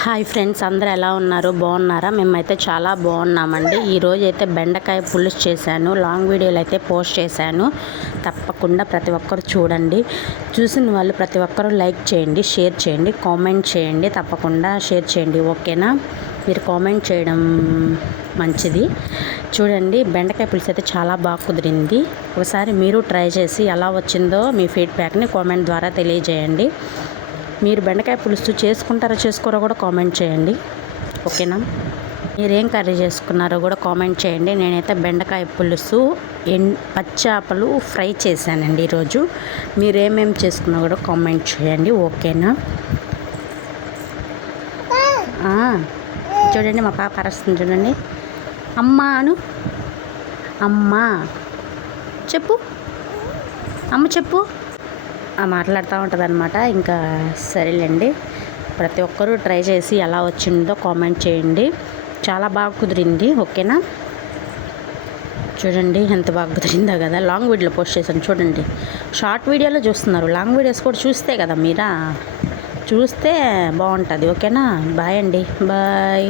Hi friends, అందరూ ఎలా ఉన్నారు? బాగున్నారా? మేమైతే చాలా బాగున్నామండి. ఈరోజు అయితే బెండకాయ పులుసు చేశాను. లాంగ్ వీడియోలు అయితే పోస్ట్ చేశాను. తప్పకుండా ప్రతి ఒక్కరు చూడండి. చూసిన వాళ్ళు ప్రతి ఒక్కరూ లైక్ చేయండి, షేర్ చేయండి, కామెంట్ చేయండి. తప్పకుండా షేర్ చేయండి, ఓకేనా? మీరు కామెంట్ చేయడం మంచిది. చూడండి, బెండకాయ పులుసు అయితే చాలా బాగా కుదిరింది. ఒకసారి మీరు ట్రై చేసి ఎలా వచ్చిందో మీ ఫీడ్బ్యాక్ని కామెంట్ ద్వారా తెలియజేయండి. మీరు బెండకాయ పులుసు చేసుకుంటారో చేసుకోరో కూడా కామెంట్ చేయండి, ఓకేనా? మీరేం కర్రీ చేసుకున్నారో కూడా కామెంట్ చేయండి. నేనైతే బెండకాయ పులుసు పచ్చాపలు ఫ్రై చేశానండి ఈరోజు. మీరేమేమి చేసుకున్నా కూడా కామెంట్ చేయండి, ఓకేనా? చూడండి, మా పాప అరుస్తుంది చూడండి. అమ్మా అను, అమ్మా చెప్పు, అమ్మ చెప్పు మాట్లాడుతూ ఉంటుంది అనమాట. ఇంకా సరేలేండి, ప్రతి ఒక్కరూ ట్రై చేసి ఎలా వచ్చిందో కామెంట్ చేయండి. చాలా బాగా కుదిరింది, ఓకేనా? చూడండి ఎంత బాగా కుదిరిందో కదా. లాంగ్ వీడియోలో పోస్ట్ చేశాను చూడండి. షార్ట్ వీడియోలో చూస్తున్నారు, లాంగ్ వీడియోస్ కూడా చూస్తే కదా మీరా చూస్తే బాగుంటుంది, ఓకేనా? బాయ్ అండి, బాయ్.